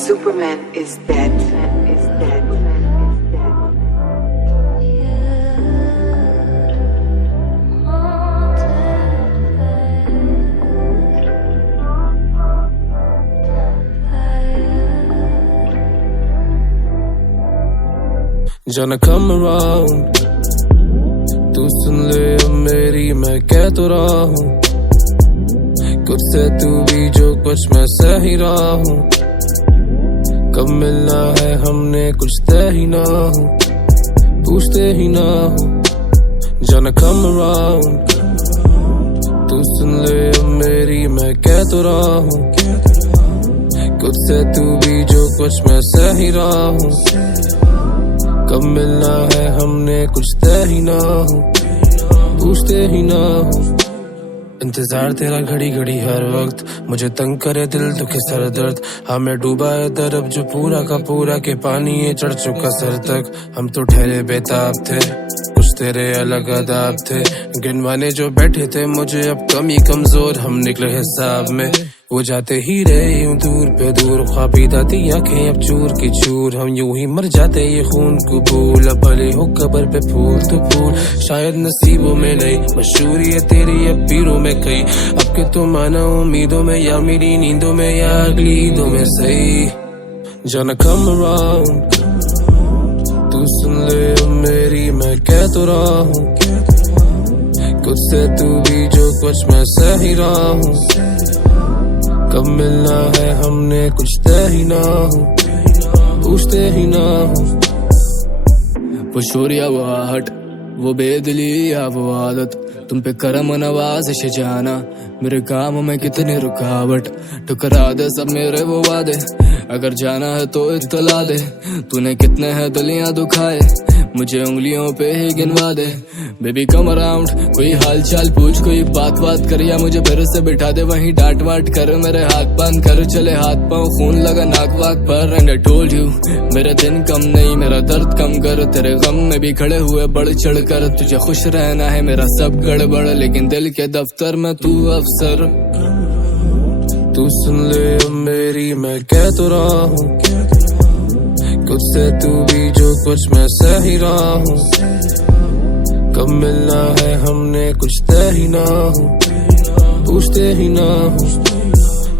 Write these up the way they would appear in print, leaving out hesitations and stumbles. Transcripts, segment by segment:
Superman is dead. Is dead. Jana come around, तू सुन ले अब मेरी मैं कह तो रहा हूँ, कुछ से तू भी जो कुछ मैं सह ही रहा हूँ। कब मिलना है हमने कुछ तय ही ना हो, पूछते ही ना हो। Jana come around, तू सुन ले अब मेरी मैं कह तो रहा हूँ, कुछ से तू भी जो कुछ मैं सह ही रहा हूँ। कब मिलना है हमने कुछ तय ही ना हो, पूछते ही ना हो। इंतजार तेरा घड़ी घड़ी हर वक्त, मुझे तंग करे दिल दुखे सर दर्द। हाँ मैं डूबा है दरब जो पूरा का पूरा के पानी ये चढ़ चुका सर तक। हम तो ठहरे बेताब थे, कुछ तेरे अलग अदाब थे, गिनवाने जो बैठे थे मुझे अब कमी कमजोर हम निकले हिसाब में। वो जाते ही रहे यूं दूर पे दूर, ख्वाबीदा थी आंखें अब चूर की चूर। हम यूं ही मर जाते ये खून कबूल, अब भले हो कब्र पे फूल तो फूल। शायद नसीबों में नहीं, मशहूरी है तेरी अब पीरों में कहीं। अब के तो माना उम्मीदों में या मेरी नींदों में या अगली ईदों में सही। Jana come around, तू सुन ले अब मेरी मैं कह तो रहा हूँ, कुछ से तू भी जो कुछ मैं सह ही रहा हूँ। कब मिलना है हमने कुछ तय ही ना हो, पूछते ही ना हो। वो शोर या वो आहट, वो बेदिली या वो आदत, तुम पे करम नवाज़िश जाना, मेरे कामों में कितनी रुकावट। ठुकरा दे सब मेरे वो वादे, अगर जाना है तो इत्तला दे। तूने कितने हैं दिलियां दुखाए, मुझे उंगलियों पे ही गिनवा दे। बेबी कम अराउंड, कोई हाल चाल पूछ, कोई बात कर, या मुझे फिर से बिठा दे वहीं डांट वाट कर। मेरे हाथ बंद कर, चले हाथ पाँव खून लगा नाक वाक पर। एंड आई टोल्ड यू मेरे दिन कम नहीं, मेरा दर्द कम कर। तेरे गम में भी खड़े हुए बढ़ चढ़ कर, तुझे खुश रहना है मेरा सब गड़बड़, लेकिन दिल के दफ्तर में तू अफसर। तू सुन ले अब मेरी मैं कह तो रहा हूँ, कुछ से तू भी जो कुछ मैं सह ही रहा हूँ। कब मिलना है हमने कुछ तय ही ना हो, पूछते ही ना हो।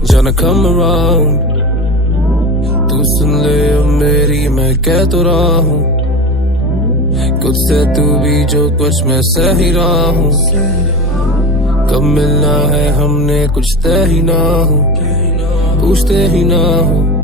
Jana come around, तू सुन ले अब मेरी मैं कह तो रहा हूँ, कुछ से तू भी जो कुछ मैं सह ही रहा हूँ। कब मिलना है हमने कुछ तय ही ना हो, पूछते ही ना हो।